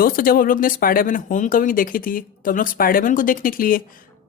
दोस्तों जब हम लोग ने स्पाइडरमैन होम कमिंग देखी थी तो हम लोग स्पाइडरमैन को देखने के लिए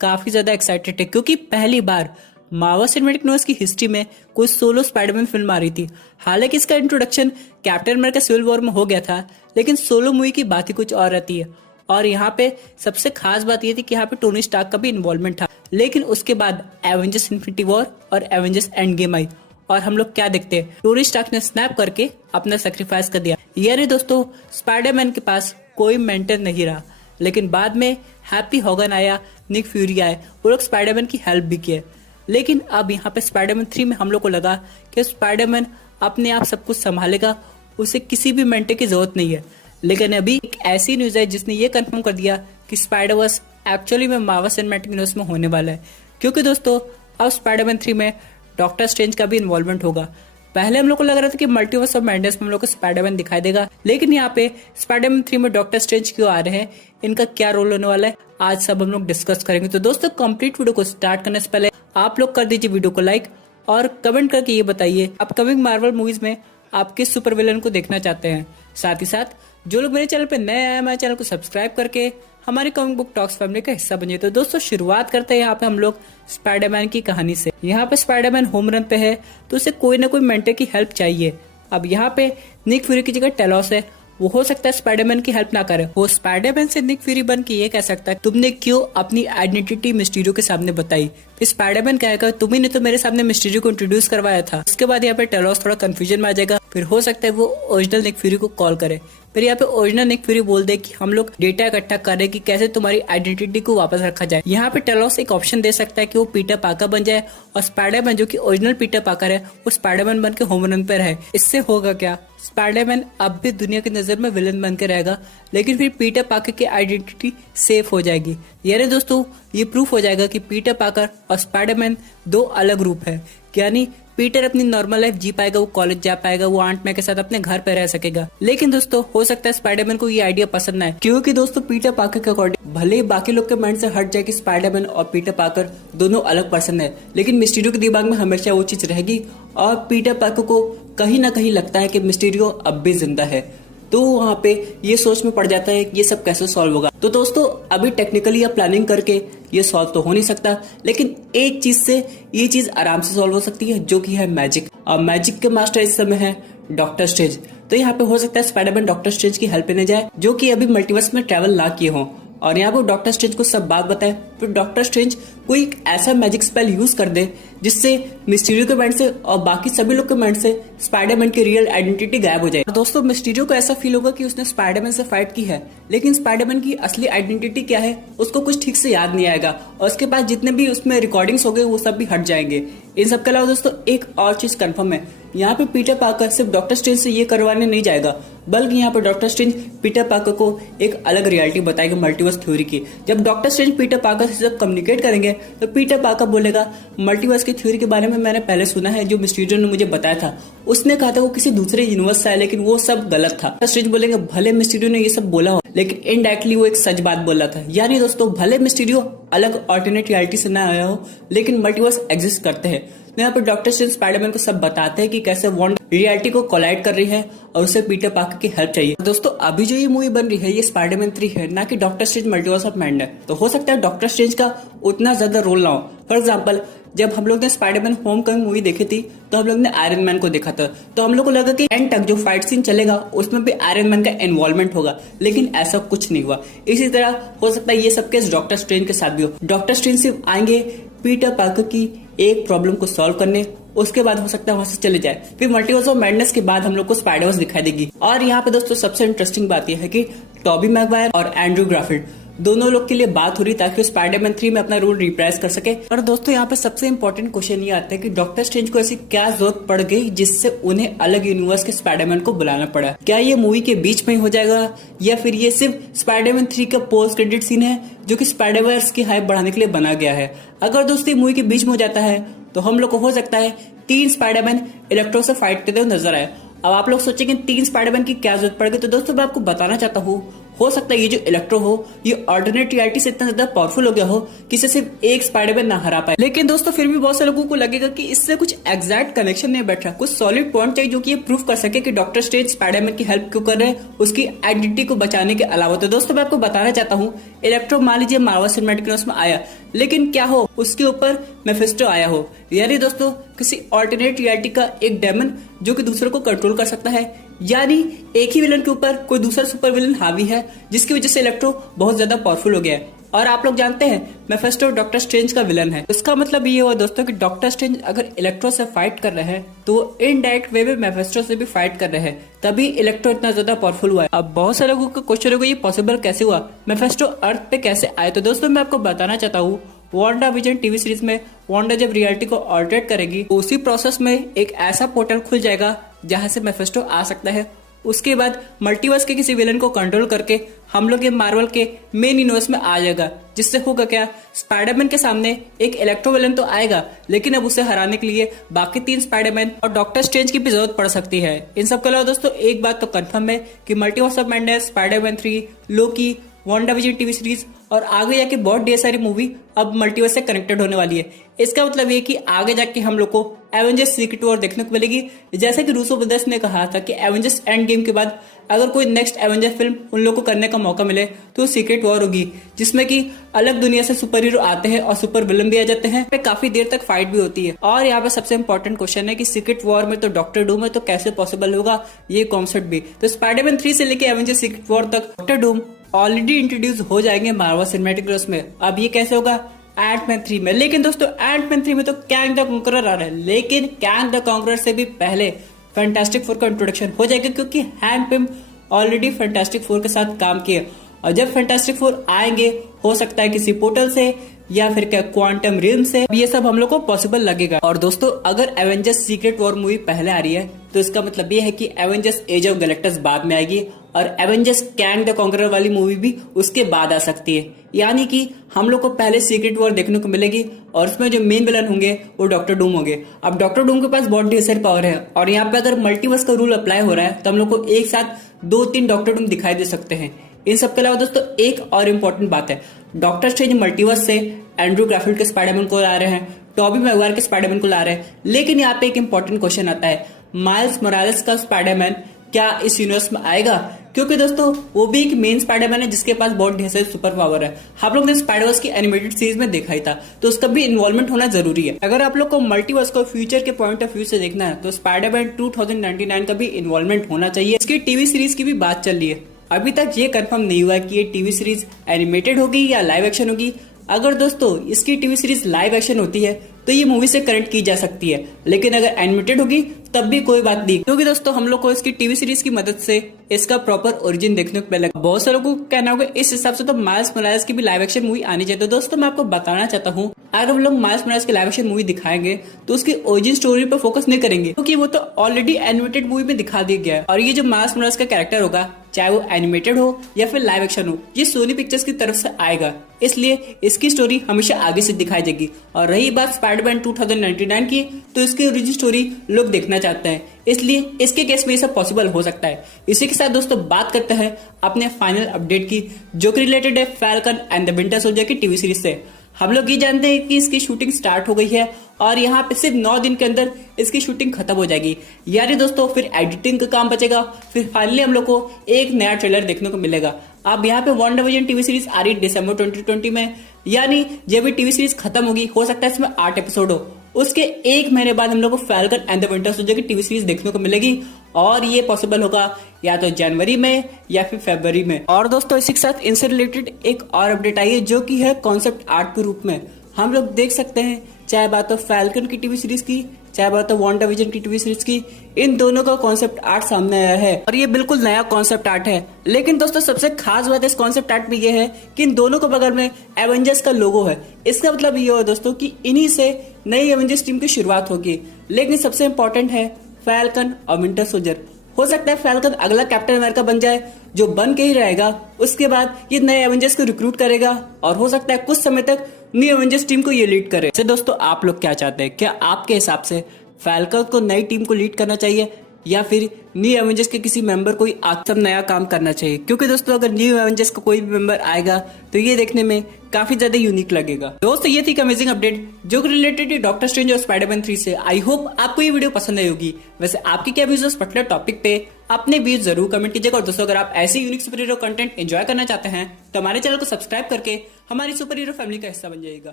काफी ज्यादा एक्साइटेड थे क्योंकि पहली बार मार्वल सिनेमैटिक यूनिवर्स की हिस्ट्री में कोई सोलो स्पाइडरमैन फिल्म आ रही थी। हालांकि इसका introduction captain America civil war में हो गया था, लेकिन सोलो मूवी की बात ही कुछ और रहती है। और यहाँ पे सबसे खास बात यह थी कि यहाँ पे टोनी स्टार्क का भी इन्वॉल्वमेंट था। लेकिन उसके बाद एवेंजर्स इन्फिनिटी वॉर और एवेंजर्स एंड गेम आई और हम लोग क्या देखते हैं, टोनी स्टार्क ने स्नैप करके अपना सेक्रीफाइस कर दिया। यानी दोस्तों स्पाइडरमैन के पास कोई मेंटर नहीं रहा। लेकिन बाद में हैप्पी हॉगन आया, निक फ्यूरी आए, वो लोग स्पाइडरमैन की हेल्प भी किए। लेकिन अब यहाँ पे स्पाइडरमैन 3 में हम लोग को लगा कि स्पाइडरमैन अपने आप सब कुछ संभालेगा, उसे किसी भी मेंटर की जरूरत नहीं है। लेकिन अभी एक ऐसी न्यूज है जिसने ये कंफर्म कर दिया कि स्पाइडरवर्स एक्चुअली में मार्वल सिनेमैटिक यूनिवर्स में होने वाला है। क्योंकि दोस्तों अब स्पाइडरमैन 3 में डॉक्टर स्ट्रेंज का भी इन्वॉल्वमेंट होगा। पहले हम लोग को लग रहा था कि मल्टीवर्स ऑफ मैडनेस में हम लोग को स्पाइडरमैन दिखाई देगा, लेकिन यहाँ पे स्पाइडरमैन 3 में डॉक्टर स्ट्रेंज क्यों आ रहे हैं, इनका क्या रोल होने वाला है, आज सब हम लोग डिस्कस करेंगे। तो दोस्तों कंप्लीट वीडियो को स्टार्ट करने से पहले आप लोग कर दीजिए वीडियो को लाइक और कमेंट करके ये बताइए अपकमिंग मार्वल मूवीज में आप किस सुपर विलन को देखना चाहते हैं। साथ ही साथ जो लोग मेरे चैनल पे नए आए, हमारे चैनल को सब्सक्राइब करके हमारी कॉमिक बुक टॉक्स फैमिली का हिस्सा बनिए। तो दोस्तों शुरुआत करते हैं यहाँ पे हम लोग स्पाइडरमैन की कहानी से। यहाँ पे स्पाइडरमैन होम रन पे है तो उसे कोई ना कोई मेंटर की हेल्प चाहिए। अब यहाँ पे निक फ्यूरी की जगह टेलॉस है, वो हो सकता है स्पाइडरमैन की हेल्प ना करे। वो स्पाइडरमैन से निक फ्यूरी बन के ये कह सकता है तुमने क्यों अपनी आइडेंटिटी मिस्टीरियो के सामने बताई। फिर स्पाइडरमैन कहेगा तुम्ही ने तो मेरे सामने मिस्टीरियो को इंट्रोड्यूस करवाया था। उसके बाद यहाँ पे टेलॉस थोड़ा कंफ्यूजन में आ जाएगा। फिर हो सकता है वो ओरिजिनल निक फ्यूरी को कॉल करे। फिर यहाँ पे ओरिजिनल निक फ्यूरी बोल दे कि हम लोग डेटा इकट्ठा कर रहे हैं कि कैसे तुम्हारी आइडेंटिटी को वापस रखा जाए। यहाँ पे टेलॉस एक ऑप्शन दे सकता है कि वो पीटर पार्कर बन जाए और स्पाइडरमैन जो कि ओरिजिनल पीटर पार्कर है वो स्पाइडरमैन बन के होम रन पे रहे। इससे होगा क्या, स्पाइडरमैन अब भी दुनिया की नजर में विलन बन के रहेगा, लेकिन फिर पीटर पार्कर की आइडेंटिटी सेफ हो जाएगी। यानी दोस्तों ये प्रूफ हो जाएगा कि पीटर पार्कर और स्पाइडरमैन दो अलग रूप है। यानी पीटर अपनी नॉर्मल लाइफ जी पाएगा, वो कॉलेज जा पाएगा, वो आंट मै के साथ अपने घर पे रह सकेगा। लेकिन दोस्तों हो सकता है स्पाइडरमैन को ये आइडिया पसंद ना आए, क्योंकि दोस्तों पीटर पार्कर के अकॉर्डिंग भले ही बाकी लोग के माइंड से हट जाए कि स्पाइडरमैन और पीटर पार्कर दोनों अलग पर्सन है, लेकिन मिस्टीरियो के दिमाग में हमेशा वो चीज रहेगी और पीटर पार्कर को कहीं ना कहीं लगता है कि मिस्टीरियो अब भी जिंदा है। तो वहाँ पे ये सोच में पड़ जाता है कि ये सब कैसे सॉल्व होगा। तो दोस्तों अभी टेक्निकली या प्लानिंग करके ये सॉल्व तो हो नहीं सकता, लेकिन एक चीज से ये चीज आराम से सॉल्व हो सकती है, जो कि है मैजिक। और मैजिक के मास्टर इस समय है डॉक्टर स्ट्रेंज। तो यहाँ पे हो सकता है स्पाइडरमैन डॉक्टर स्ट्रेंज की हेल्प लेने जाए, जो कि अभी मल्टीवर्स में ट्रेवल ना किए हों, और यहाँ पे डॉक्टर स्ट्रेंज को सब बात बताए। फिर डॉक्टर स्ट्रेंज कोई ऐसा मैजिक स्पेल यूज कर दे जिससे मिस्टीरियो के माइंड से और बाकी सभी लोग के माइंड से स्पाइडरमैन की रियल आइडेंटिटी गायब हो जाए। तो दोस्तों मिस्टीरियो को ऐसा फील होगा कि उसने स्पाइडरमैन से फाइट की है, लेकिन स्पाइडरमैन की असली आइडेंटिटी क्या है उसको कुछ ठीक से याद नहीं आएगा, और उसके बाद जितने भी उसमें रिकॉर्डिंग्स हो गए वो सब भी हट जाएंगे। इन सब के अलावा दोस्तों एक और चीज कंफर्म है, यहाँ पे पीटर पार्कर सिर्फ डॉक्टर स्ट्रेंज से ये करवाने नहीं जाएगा, बल्कि यहाँ पे डॉक्टर स्ट्रेंज पीटर पार्कर को एक अलग रियलिटी बताएगा मल्टीवर्स थ्योरी की। जब डॉक्टर स्ट्रेंज पीटर पार्कर से जब कम्युनिकेट करेंगे तो पीटर पार्कर बोलेगा मल्टीवर्स की थ्योरी के बारे में मैंने पहले सुना है, जो मिस्टीरियो ने मुझे बताया था उसने कहा था वो किसी दूसरे यूनिवर्स से है, लेकिन वो सब गलत था। स्ट्रेंज बोलेंगे भले मिस्टीरियो ने ये सब बोला हो, लेकिन इनडायरेक्टली वो एक सच बात बोला था। यानी दोस्तों भले मिस्टीरियो अलग ऑल्टरनेट रियलिटी से ना आया हो, लेकिन मल्टीवर्स एग्जिस्ट करते हैं। यहाँ पे डॉक्टर स्ट्रेंज स्पाइडरमैन को सब बताते हैं कि कैसे वॉन्ड रियलिटी को कोलाइड कर रही है और उसे पीटर पार्कर की हेल्प चाहिए। दोस्तों अभी जो ये मूवी बन रही है ये स्पाइडरमैन 3 है, ना कि doctor strange multiverse of madness. तो हो सकता है डॉक्टर स्ट्रेंज का उतना ज्यादा रोल ना हो। फॉर एग्जाम्पल जब हम लोग ने स्पाइडरमैन होम कमिंग मूवी देखी थी तो हम लोग ने आयरन मैन को देखा था, तो हम लोग को लगा कि एंड तक जो फाइट सीन चलेगा उसमें भी आयरन मैन का इन्वॉल्वमेंट होगा, लेकिन ऐसा कुछ नहीं हुआ। इसी तरह हो सकता है ये सब केस डॉक्टर स्ट्रेंज के साथ भी हो। डॉक्टर स्ट्रेंज सिर्फ आएंगे पीटर पार्कर की एक प्रॉब्लम को सॉल्व करने, उसके बाद हो सकता है वहां से चले जाए। फिर मल्टीवर्स ऑफ मैडनेस के बाद हम लोग को स्पाइडरवर्स दिखाई देगी। और यहाँ पे दोस्तों सबसे इंटरेस्टिंग बात यह है कि टॉबी मैगवायर और एंड्रू ग्राफिल्ड दोनों लोग के लिए बात हो रही ताकि स्पाइडरमैन 3 में अपना रोल रिप्राइज कर सके। और दोस्तों यहाँ पे सबसे इंपॉर्टेंट क्वेश्चन ये आता है कि डॉक्टर स्ट्रेंज को ऐसी क्या जरूरत पड़ गई जिससे उन्हें अलग यूनिवर्स के स्पाइडरमैन को बुलाना पड़ा। क्या ये मूवी के बीच में ही हो जाएगा, या फिर ये सिर्फ स्पाइडरमैन 3 का पोस्ट क्रेडिट सीन है जो कि स्पाइडरवर्स की हाइप बढ़ाने के लिए बना गया है। अगर दोस्तों मूवी के बीच में हो जाता है तो हम लोग को हो सकता है 3 स्पाइडरमैन इलेक्ट्रो से फाइट करते हुए नजर आए। अब आप लोग सोचेंगे 3 स्पाइडरमैन की क्या जरूरत पड़ गई, तो दोस्तों मैं आपको बताना चाहता हूँ हो सकता है ये जो इलेक्ट्रो हो ये ऑल्टरनेट रियलिटी से इतना ज्यादा पावरफुल हो गया हो कि इसे सिर्फ एक स्पाइडरमैन ना हरा पाए। लेकिन दोस्तों फिर भी बहुत से लोगों को लगेगा कि इससे कुछ एग्जैक्ट कनेक्शन नहीं बैठ रहा, कुछ सॉलिड पॉइंट चाहिए जो कि ये प्रूफ कर सके कि डॉक्टर स्ट्रेंज स्पाइडरमैन की हेल्प क्यों कर रहे हैं उसकी आइडेंटिटी को बचाने के अलावा। तो दोस्तों मैं आपको बताना चाहता हूँ, इलेक्ट्रो मान लीजिए मार्वल सिनेमैटिक यूनिवर्स में आया, लेकिन क्या हो उसके ऊपर मेफिस्टो आया हो, यानी दोस्तों किसी ऑल्टरनेट रियलिटी का एक डेमन जो कि दूसरों को कंट्रोल कर सकता है, यानी एक ही विलन के ऊपर कोई दूसरा सुपर विलन हावी है जिसकी वजह से इलेक्ट्रो बहुत ज्यादा पावरफुल हो गया है। और आप लोग जानते हैं मेफिस्टो डॉक्टर स्ट्रेंज का विलन है। इसका मतलब ये हुआ दोस्तों कि डॉक्टर स्ट्रेंज अगर इलेक्ट्रो से फाइट कर रहे हैं तो वो इनडायरेक्ट वे में मेफिस्टो से भी फाइट कर रहे हैं, तभी इलेक्ट्रो इतना ज्यादा पावरफुल हुआ है। अब बहुत सारे लोगों का क्वेश्चन होगा ये पॉसिबल कैसे हुआ, मेफिस्टो अर्थ पे कैसे आए। तो दोस्तों मैं आपको बताना चाहता हूँ, वांडा विजन टीवी सीरीज में वांडा जब रियलिटी को ऑल्टरेट करेगी तो उसी प्रोसेस में एक ऐसा पोर्टल खुल जाएगा जहां से मेफिस्टो आ सकता है। उसके बाद मल्टीवर्स के किसी विलन को कंट्रोल करके हम लोग ये मार्वल के मेन यूनिवर्स में आ जाएगा, जिससे होगा क्या, स्पाइडरमैन के सामने एक इलेक्ट्रो विलन तो आएगा, लेकिन अब उसे हराने के लिए बाकी 3 स्पाइडरमैन और डॉक्टर स्ट्रेंज की भी जरूरत पड़ सकती है। इन सब के अलावा दोस्तों एक बात तो कंफर्म है कि multiverse of madness, Spiderman 3, Loki, Wanda vision TV series और आगे जाके बहुत ढेर सारी मूवी अब मल्टीवर्स से कनेक्टेड होने वाली है। इसका मतलब ये कि आगे जाके हम लोग को एवेंजर्स सीक्रेट वॉर देखने को मिलेगी। जैसे कि रूसो ब्रदर्स ने कहा था कि एवेंजर्स एंड गेम के बाद अगर कोई नेक्स्ट एवेंजर फिल्म उन लोग को करने का मौका मिले तो सीक्रेट वॉर होगी, जिसमें कि अलग दुनिया से सुपर हीरो आते हैं और सुपर विलन भी आ जाते हैं, पे काफी देर तक फाइट भी होती है। और यहाँ पे सबसे इंपॉर्टेंट क्वेश्चन है कि सीक्रेट वॉर में तो डॉक्टर डूम है, तो कैसे पॉसिबल होगा ये कॉन्सेप्ट भी। तो स्पाइडरमैन 3 से लेके एवेंजर्स सीक्रेट वॉर तक डॉक्टर डूम ऑलरेडी इंट्रोड्यूस हो जाएंगे मार्वल सिनेमैटिक यूनिवर्स में। अब ये कैसे होगा, एंटमैन 3 में। लेकिन दोस्तों एंटमैन 3 में तो कैंग द कॉन्करर आ रहा है, लेकिन कैंग द कॉन्करर से भी पहले फैंटास्टिक फोर का इंट्रोडक्शन हो जाएगा, क्योंकि hang Pym already fantastic four के साथ काम किए, और जब फैंटास्टिक फोर आएंगे हो सकता है किसी पोर्टल से या फिर क्या क्वांटम रिल्म से, ये सब हम लोग को पॉसिबल लगेगा। और दोस्तों अगर एवेंजर्स सीक्रेट वॉर मूवी पहले आ रही है तो इसका मतलब ये है कि एवेंजर्स एज ऑफ गैलेक्टस बाद में आएगी और एवेंजर्स कैंग द कॉन्करर वाली मूवी भी उसके बाद आ सकती है। यानी कि हम लोग को पहले सीक्रेट वॉर देखने को मिलेगी और उसमें जो मेन विलन होंगे वो डॉक्टर डूम होंगे। अब डॉक्टर डूम के पास बहुत ढेर सारी पावर है और यहाँ पे अगर मल्टीवर्स का रूल अप्लाई हो रहा है तो हम लोग को एक साथ 2-3 डॉक्टर डूम दिखाई दे सकते हैं। इन सब के अलावा दोस्तों एक और इम्पोर्टेंट बात है, डॉक्टर स्ट्रेंज मल्टीवर्स से एंड्रू ग्राफिल्ड के स्पाइडरमैन को ला रहे हैं, टॉबी मैगवायर के स्पाइडरमैन को ला रहे हैं, लेकिन यहाँ पे एक इंपॉर्टेंट क्वेश्चन आता है, माइल्स मोरालेस का स्पाइडरमैन क्या इस यूनिवर्स में आएगा? क्योंकि दोस्तों वो भी एक मेन स्पाइडरमैन है जिसके पास बहुत ढेर सारी सुपर पावर है। आप लोग ने स्पाइडरवर्स की एनिमेटेड सीरीज में देखा ही था, तो उसका भी इन्वॉल्वमेंट होना जरूरी है। अगर आप लोग को मल्टीवर्स को फ्यूचर के पॉइंट ऑफ व्यू से देखना है तो स्पाइडरमैन 2099 का भी इन्वॉल्वमेंट होना चाहिए। इसकी टीवी सीरीज की भी बात चल रही है, अभी तक ये कंफर्म नहीं हुआ कि ये टीवी सीरीज एनिमेटेड होगी या लाइव एक्शन होगी। अगर दोस्तों इसकी टीवी सीरीज लाइव एक्शन होती है तो ये मूवी से कनेक्ट की जा सकती है, लेकिन अगर एनिमेटेड होगी तब भी कोई बात नहीं, क्योंकि दोस्तों हम लोग को इसकी टीवी सीरीज की मदद से इसका प्रॉपर ओरिजिन देखने को मिलेगा। बहुत सारे लोगों को कहना होगा इस हिसाब से तो माइल्स मोरालेस की भी लाइव एक्शन मूवी आनी चाहिए। तो दोस्तों मैं आपको बताना चाहता हूँ, अगर हम लोग माइल्स मोरालेस की लाइव एक्शन मूवी दिखाएंगे तो उसकी ओरिजिन स्टोरी पर फोकस नहीं करेंगे, क्योंकि वो तो ऑलरेडी एनिमेटेड मूवी में दिखा दिया गया है। और ये जो माइल्स मोरालेस का कैरेक्टर होगा, चाहे वो एनिमेटेड हो या फिर लाइव एक्शन हो, ये सोनी पिक्चर्स की तरफ से आएगा, इसलिए इसकी स्टोरी हमेशा आगे से दिखाई जाएगी। और रही बात स्पाइडरमैन 2099 की, तो इसकी ओरिजिन स्टोरी लोग देखना चाहते हैं, इसलिए इसके केस में ये सब पॉसिबल हो सकता है। इसी के साथ दोस्तों बात करते हैं अपने फाइनल अपडेट की, जो कि रिलेटेड है falcon and the winter soldier की टीवी सीरीज से। हम लोग ये जानते हैं कि इसकी शूटिंग स्टार्ट हो गई है और यहाँ पे सिर्फ 9 दिन के अंदर इसकी शूटिंग खत्म हो जाएगी। यानी दोस्तों फिर एडिटिंग का काम बचेगा, फिर फाइनली हम लोग को एक नया ट्रेलर देखने को मिलेगा। अब यहाँ पे वांडा विजन टीवी सीरीज आ रही है दिसंबर 2020 में, यानी जब भी टीवी सीरीज खत्म होगी हो सकता है इसमें 8 एपिसोड हो, उसके 1 महीने बाद हम लोग को falcon and the winter soldier की टीवी सीरीज देखने को मिलेगी। और ये पॉसिबल होगा या तो जनवरी में या फिर फरवरी में। और दोस्तों इसी के साथ इनसे रिलेटेड एक और अपडेट आई है, जो कि है कॉन्सेप्ट आर्ट के रूप में। हम लोग देख सकते हैं, चाहे बात हो फैल्कन की टीवी सीरीज की, चाहे बात हो वांडा विजन की टीवी सीरीज की, इन दोनों का कॉन्सेप्ट आर्ट सामने आया है और ये बिल्कुल नया कॉन्सेप्ट आर्ट है। लेकिन दोस्तों सबसे खास बात इस कॉन्सेप्ट आर्ट में ये है कि इन दोनों के बगल में एवेंजर्स का लोगो है। इसका मतलब ये है दोस्तों कि इन्हीं से नई एवेंजर्स टीम की शुरुआत होगी। लेकिन सबसे इंपॉर्टेंट है फैल्कन और विंटर सोल्जर। हो सकता है फैल्कन अगला कैप्टन अमेरिका बन जाए, जो बन के ही रहेगा, उसके बाद ये नए एवेंजर्स को रिक्रूट करेगा और हो सकता है कुछ समय तक न्यू एवेंजर्स टीम को ये लीड करे। दोस्तों आप लोग क्या चाहते हैं? क्या आपके हिसाब से फैल्कन को नई टीम को लीड करना चाहिए या फिर न्यू एवेंजर्स के किसी मेंबर को ही सब नया काम करना चाहिए, क्योंकि दोस्तों अगर न्यू एवेंजर्स का कोई भी मेंबर आएगा तो ये देखने में काफी ज्यादा यूनिक लगेगा। दोस्तों ये थी अमेजिंग अपडेट जो रिलेटेड है डॉक्टर स्ट्रेंज और स्पाइडरमैन 3 से। आई होप आपको ये वीडियो पसंद आई होगी। वैसे आपकी क्या व्यूज पर्टिकुलर टॉपिक पे अपने व्यूज जरूर कमेंट कीजिएगा। और दोस्तों अगर आप ऐसे unique super hero content enjoy करना चाहते हैं तो हमारे चैनल को सब्सक्राइब करके हमारी सुपर हीरो फैमिली का हिस्सा बन जाइएगा।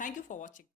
Thank you for watching.